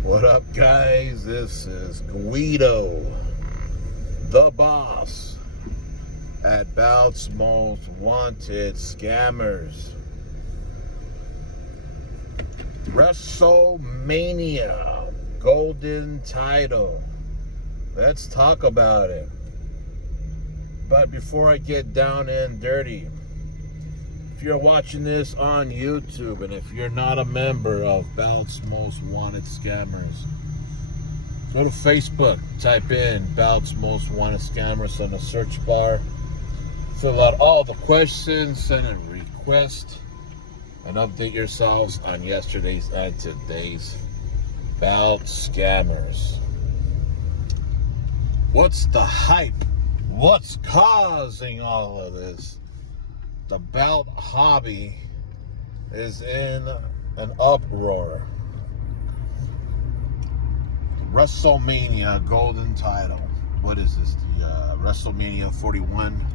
What up, guys? This is Guido, the boss at Bout's Most Wanted Scammers. Wrestlemania golden title. Let's talk about it. But before I get down and dirty, if you're watching this on YouTube and if you're not a member of Bout's Most Wanted Scammers, go to Facebook, type in Bout's Most Wanted Scammers on the search bar, fill out all the questions, send a request, and update yourselves on yesterday's and today's Bout Scammers. What's the hype? What's causing all of this? The Bout hobby is in an uproar. Wrestlemania golden title. What is this? The Wrestlemania 41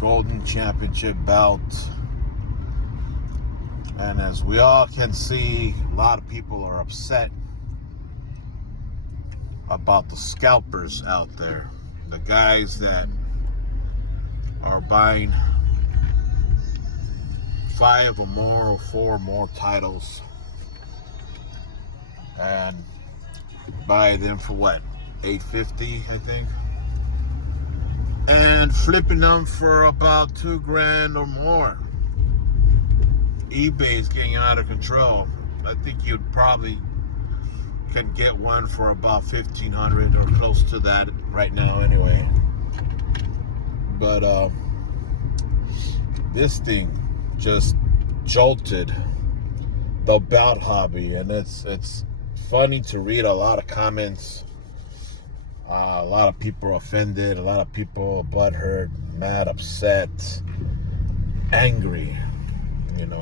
Golden Championship bout. And as we all can see, a lot of people are upset about the scalpers out there. The guys that are buying 5 or more or 4 more titles and buy them for what, $850, I think, and flipping them for about $2,000 or more. eBay's getting out of control. I think you'd probably can get one for about $1,500 or close to that right now anyway. But this thing just jolted the bout hobby, and it's funny to read a lot of comments. A lot of people offended, a lot of people butthurt, mad, upset, angry,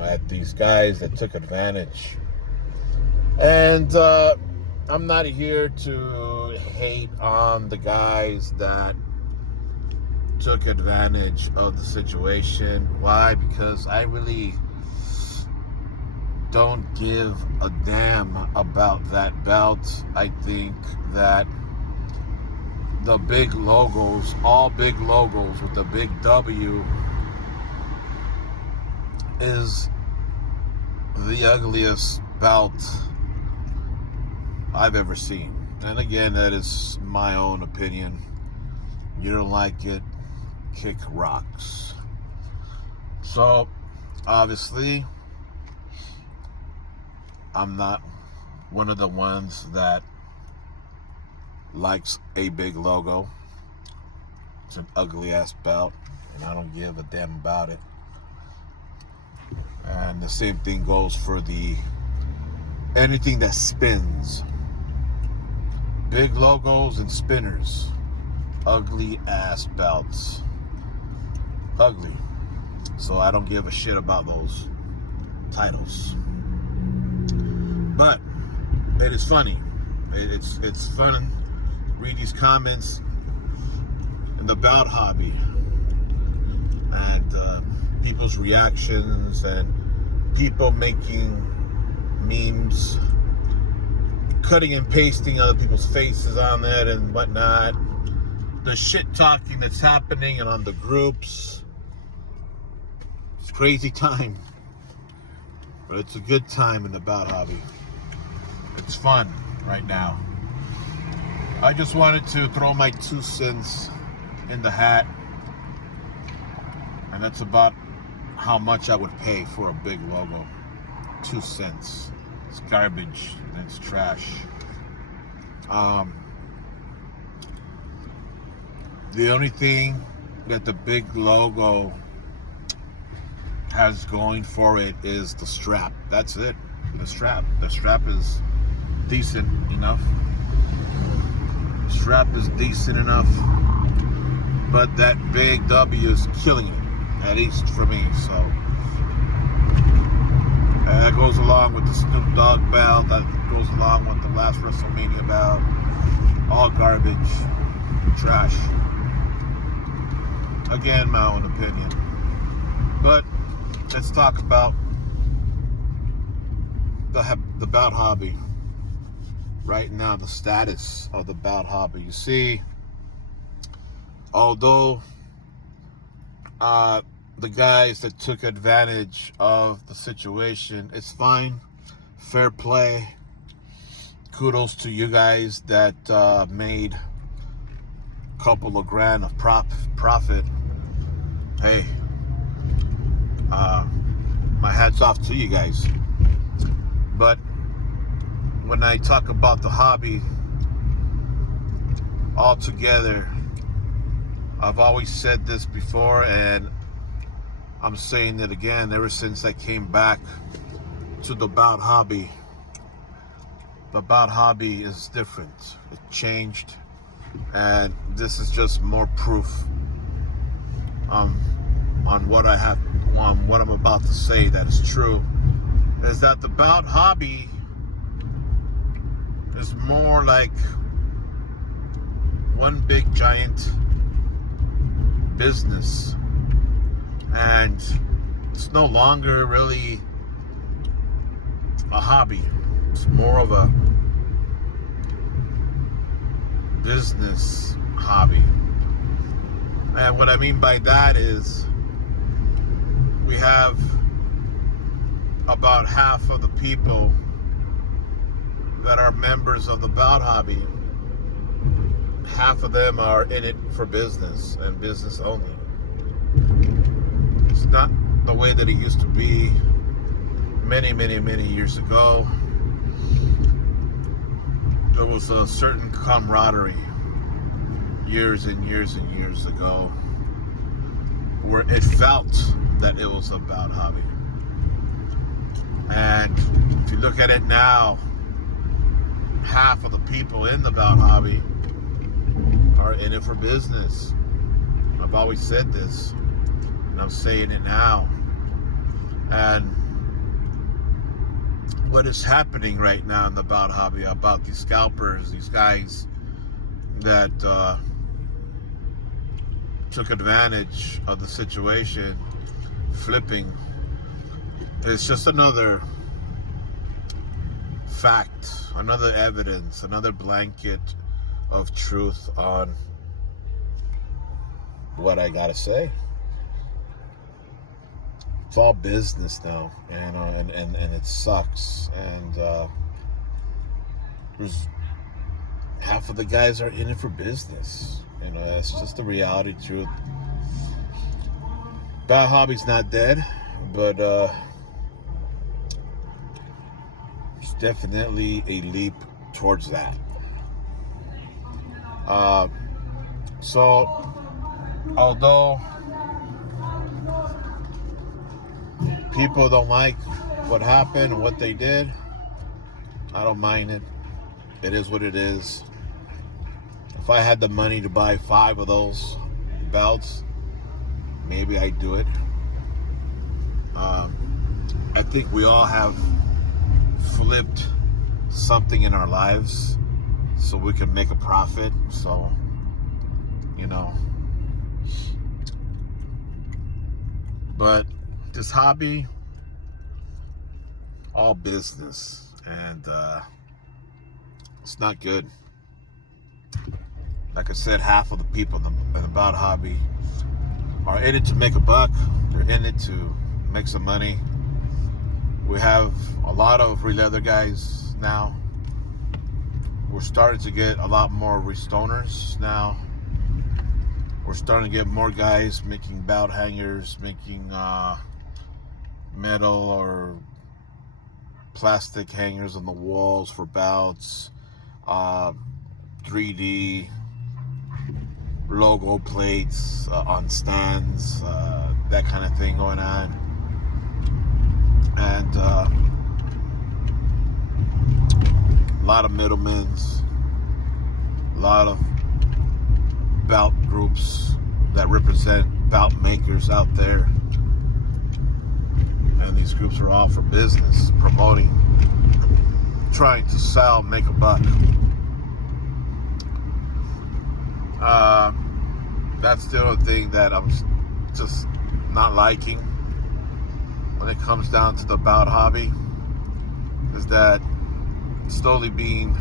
at these guys that took advantage. And I'm not here to hate on the guys that took advantage of the situation. Why? Because I really don't give a damn about that bout. I think that the big logos, all big logos with the big W, is the ugliest bout I've ever seen. And again, that is my own opinion. You don't like it, kick rocks. So obviously I'm not one of the ones that likes a big logo. It's an ugly ass belt, and I don't give a damn about it. And the same thing goes for anything that spins. Big logos and spinners. Ugly ass belts. Ugly. So I don't give a shit about those titles. But it is funny. It's fun. Read these comments in the bout hobby and people's reactions and people making memes, cutting and pasting other people's faces on that and whatnot. The shit talking that's happening and on the groups. It's a crazy time, but it's a good time in the bout hobby. It's fun right now. I just wanted to throw my 2 cents in the hat, and that's about how much I would pay for a big logo. 2 cents. It's garbage and it's trash. The only thing that the big logo has going for it is the strap. That's it. The strap. The strap is decent enough. Strap is decent enough, but that big W is killing it, at least for me. So that goes along with the Snoop Dogg belt, that goes along with the last WrestleMania belt. All garbage, trash. Again, my own opinion. But let's talk about the bout hobby. right now the status of the bout hobby. You see, although the guys that took advantage of the situation, it's fine, fair play. Kudos to you guys that made a couple of grand of profit. Hey, my hat's off to you guys. But when I talk about the hobby altogether, I've always said this before, and I'm saying it again ever since I came back to the bout hobby. The bout hobby is different. It changed, and this is just more proof on what what I'm about to say that is true. Is that the bout hobby is more like one big giant business, and it's no longer really a hobby. It's more of a business hobby. And what I mean by that is we have about half of the people that are members of the bout hobby. Half of them are in it for business and business only. It's not the way that it used to be many years ago. There was a certain camaraderie years and years ago where it felt that it was a bout hobby. And if you look at it now, half of the people in the bout hobby are in it for business. I've always said this, and I'm saying it now. And what is happening right now in the bout hobby about these scalpers, these guys that took advantage of the situation, flipping, it's just another fact, another evidence, another blanket of truth on what I gotta say. It's all business now, and it sucks. And there's half of the guys are in it for business. You know, that's just the reality, truth. Bout hobby's not dead, but it's definitely a leap towards that. So, although people don't like what happened and what they did, I don't mind it. It is what it is. If I had the money to buy 5 of those belts, maybe I'd do it. I think we all have flipped something in our lives so we can make a profit. So, you know. But this hobby, all business, and it's not good. Like I said, half of the people in the bout hobby are in it to make a buck. They're in it to make some money. We have a lot of re-leather guys now. We're starting to get a lot more restoners now. We're starting to get more guys making bout hangers, making metal or plastic hangers on the walls for bouts, 3D logo plates on stands, that kind of thing going on. And a lot of middlemen, a lot of bout groups that represent bout makers out there. And these groups are all for business, promoting, trying to sell, make a buck. That's the other thing that I'm just not liking when it comes down to the bout hobby, is that slowly being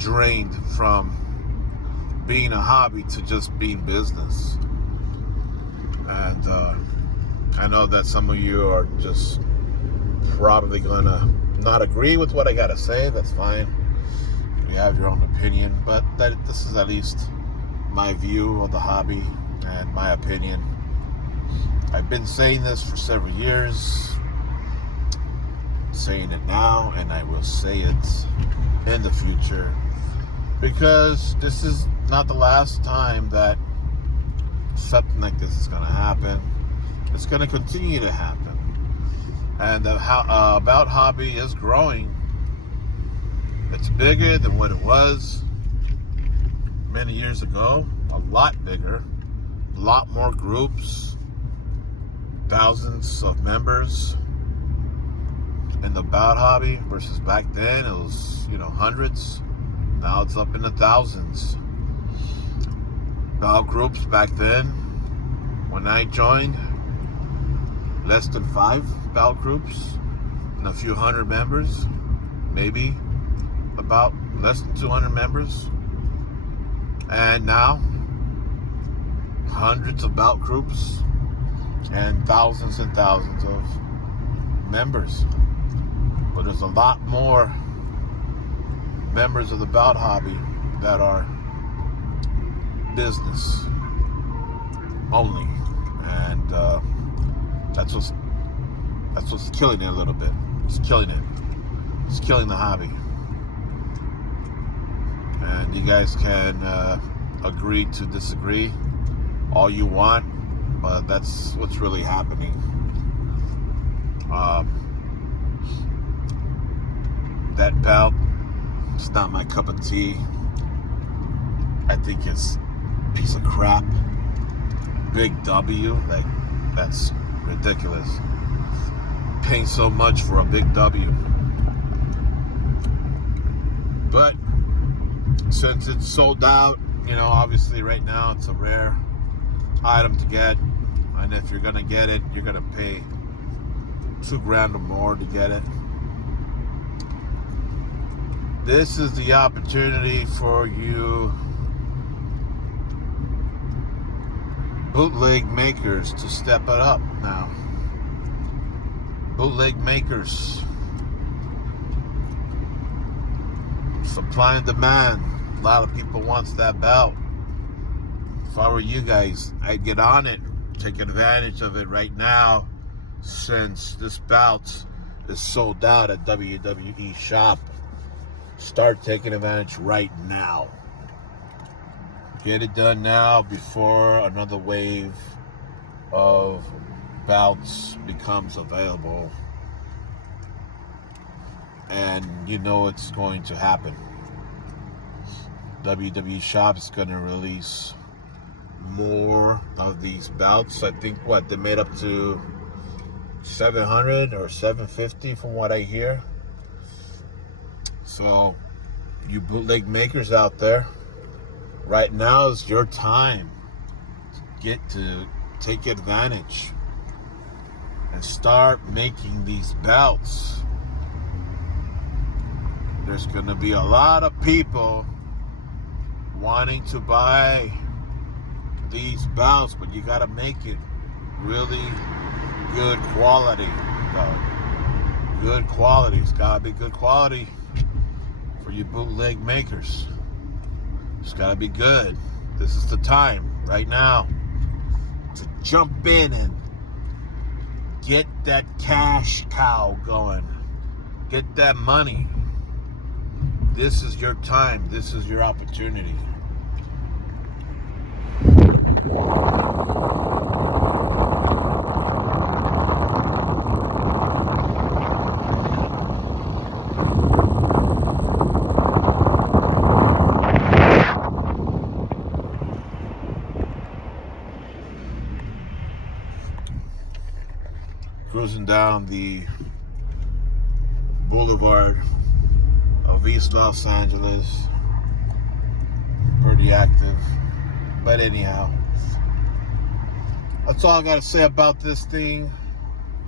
drained from being a hobby to just being business. And I know that some of you are just probably gonna not agree with what I gotta say. That's fine. You have your own opinion, but this is at least my view of the hobby and my opinion. I've been saying this for several years, saying it now, and I will say it in the future, because this is not the last time that something like this is going to happen. It's going to continue to happen. And About Hobby is growing. It's bigger than what it was many years ago. A lot bigger. A lot more groups. Thousands of members in the About Hobby versus back then it was, hundreds. Now it's up in the thousands. Bout groups back then, when I joined, less than 5 bout groups and a few hundred members, maybe about less than 200 members. And now, hundreds of bout groups and thousands of members. But there's a lot more members of the Bout Hobby that are business only, and that's what's killing it a little bit. It's killing it. It's killing the hobby. And you guys can agree to disagree all you want, but that's what's really happening. That bout, it's not my cup of tea. I think it's a piece of crap. Big W, like, that's ridiculous. Paying so much for a big W. But since it's sold out, obviously right now it's a rare item to get, and if you're gonna get it, you're gonna pay $2,000 or more to get it. This is the opportunity for you bootleg makers to step it up now. Bootleg makers, supply and demand. A lot of people wants that belt. If I were you guys, I'd get on it, take advantage of it right now, since this bout is sold out at WWE Shop. Start taking advantage right now. Get it done now before another wave of bouts becomes available. And it's going to happen. WWE Shop is going to release more of these bouts. I think they made up to 700 or 750 from what I hear. So, you bootleg makers out there, right now is your time to take advantage and start making these belts. There's going to be a lot of people wanting to buy these belts, but you got to make it really good quality. Good quality. It's got to be good quality for you bootleg makers. It's got to be good. This is the time right now to jump in and get that cash cow going. Get that money. This is your time. This is your opportunity. Cruising down the boulevard of East Los Angeles. Pretty active. But anyhow, that's all I got to say about this thing.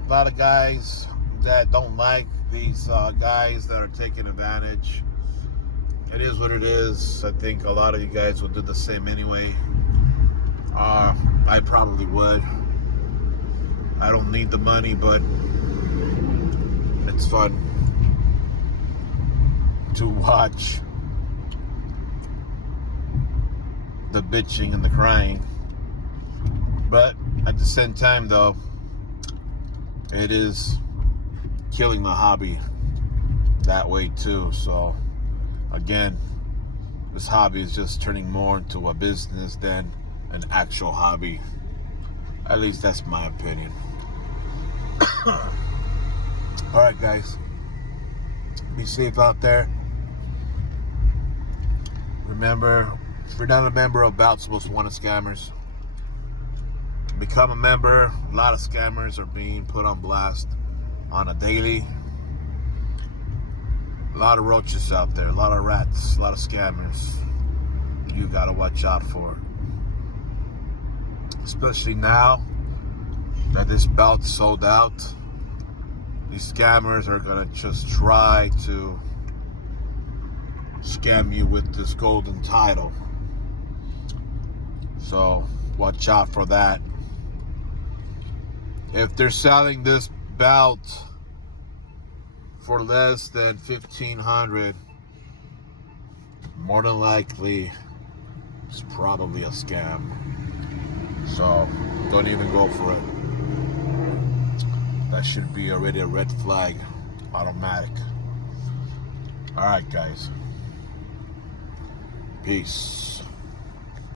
A lot of guys that don't like these guys that are taking advantage it is what it is. I think a lot of you guys will do the same anyway. I probably would. I don't need the money, but it's fun to watch the bitching and the crying. But at the same time, though, it is killing the hobby that way too. So again, this hobby is just turning more into a business than an actual hobby. At least that's my opinion. Alright guys, be safe out there. Remember, if you're not a member of Bouts Wanted Scammers, become a member. A lot of scammers are being put on blast on a daily. A lot of roaches out there, a lot of rats, a lot of scammers. You gotta watch out for it. Especially now that this bout's sold out, these scammers are gonna just try to scam you with this golden title. So watch out for that. If they're selling this bout for less than $1,500, more than likely it's probably a scam. So don't even go for it. That should be already a red flag, automatic. Alright guys, peace.